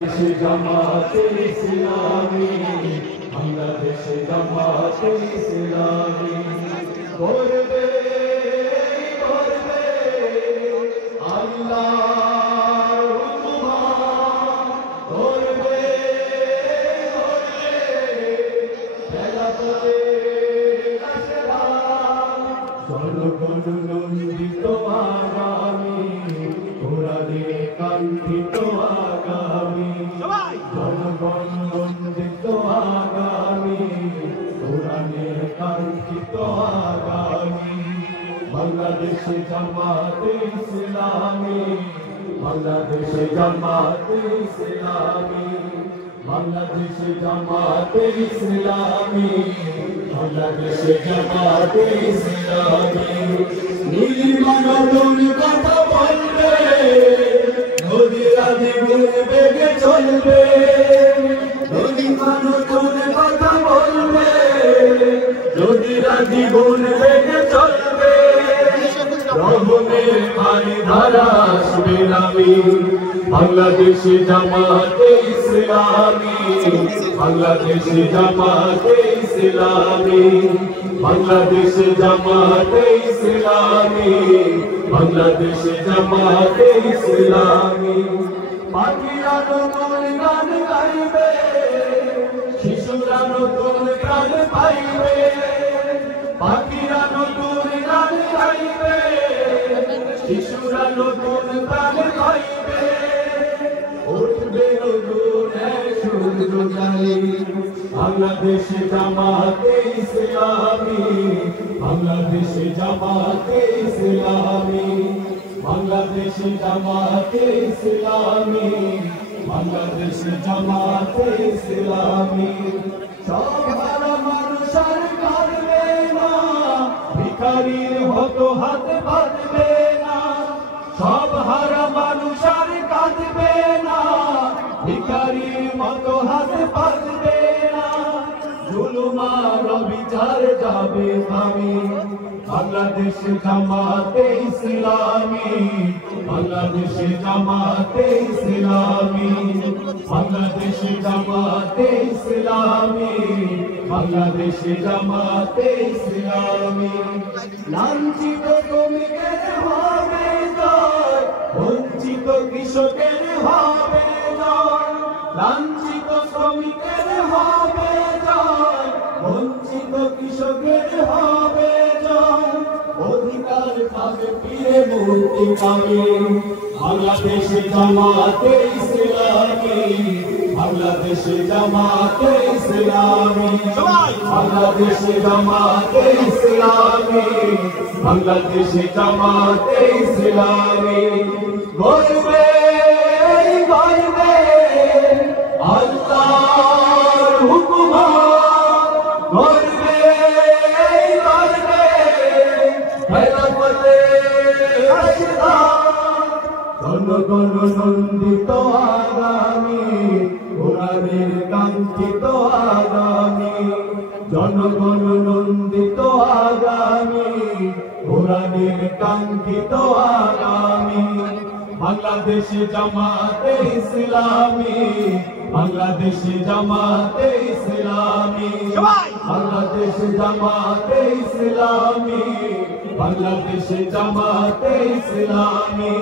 জামাতে ইসলামী বাংলাদেশ জামাতে ইসলামী করবে করবে আল্লাহর হুকুম করবে করবে খেলাফতে রাশেদা জনগণ নন্দিত আগামী কোরআনে কাঙ্ক্ষিত আগামী জনগণ নন্দিত আগামী কোরআনে কাঙ্ক্ষিত আগামী বাংলাদেশ জামাতে ইসলামী বাংলাদেশ জামাতে ইসলামী বাংলাদেশ জামাতে ইসলামী বাংলাদেশ জামাতে ইসলামী নির্মাণের কথা বলবে নদীরা দ্বিগুণ বেগে চলবে নির্মাণের কথা বলবে নদীরা দ্বিগুণ বেগে চলবে রহমের পানি ধারা আসবে নামি বাংলাদেশ জামাতে ইসলামী বাংলাদেশ জামাতে ইসলামী বাংলাদেশ জামাতে ইসলামী বাংলাদেশ জামাতে ইসলামী পাখিরা নতুন গান গাইবে শিশুরা নতুন প্রাণ পাইবে পাখিরা নতুন গান গাইবে শিশুরা নতুন প্রাণ পাইবে উঠবে নতুন সূর্য জ্বালি বাংলাদেশ জামাতে ইসলামী বাংলাদেশ জামাতে ইসলামী বাংলাদেশ জামাতে ইসলামী বাংলাদেশ জামাতে ইসলামী সব হারা মানুষ আর কাঁদবে না ভিখারির মতো হাত বাঁধবে না সব হারা মানুষ আর কাঁদবে না ভিখারির মতো হাত বাঁধবে না জুলুমার বিচার যাবে থামি বাংলাদেশ জামাতে ইসলামী বাংলাদেশ জামাতে ইসলামী বাংলাদেশ জামাতে ইসলামী বাংলাদেশ জামাতে ইসলামী লাঞ্ছিত শ্রমিকের হবে জয় বঞ্চিত কৃষকের হবে জয় লাঞ্ছিত শ্রমিকের হবে জয় বঞ্চিত কৃষকের হবে জয় অধিকার পাবে ফিরে মুক্তি পাবে বাংলাদেশ জামাতে ইসলামী বাংলাদেশ জামাতে ইসলামী বাংলাদেশ জামাতে ইসলামী বাংলাদেশ জামাতে ইসলামী গর্বে গর্বে আল্লাহর হুকুম গর্বে গর্বে খেলাফতে রাশেদা জনগণ নন্দিত আগামী কোরআনের কাঙ্ক্ষিত আগামী জনগণ নন্দিত আগামী কোরআনের কাঙ্ক্ষিত আগামী বাংলাদেশ জামাতে ইসলামী বাংলাদেশ জামাতে ইসলামী বাংলাদেশ জামাতে ইসলামী বাংলাদেশ জামাতে ইসলামী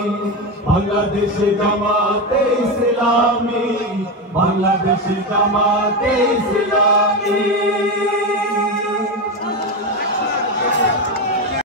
বাংলাদেশ জামাতে ইসলামী বাংলাদেশ জামাতে ইসলামী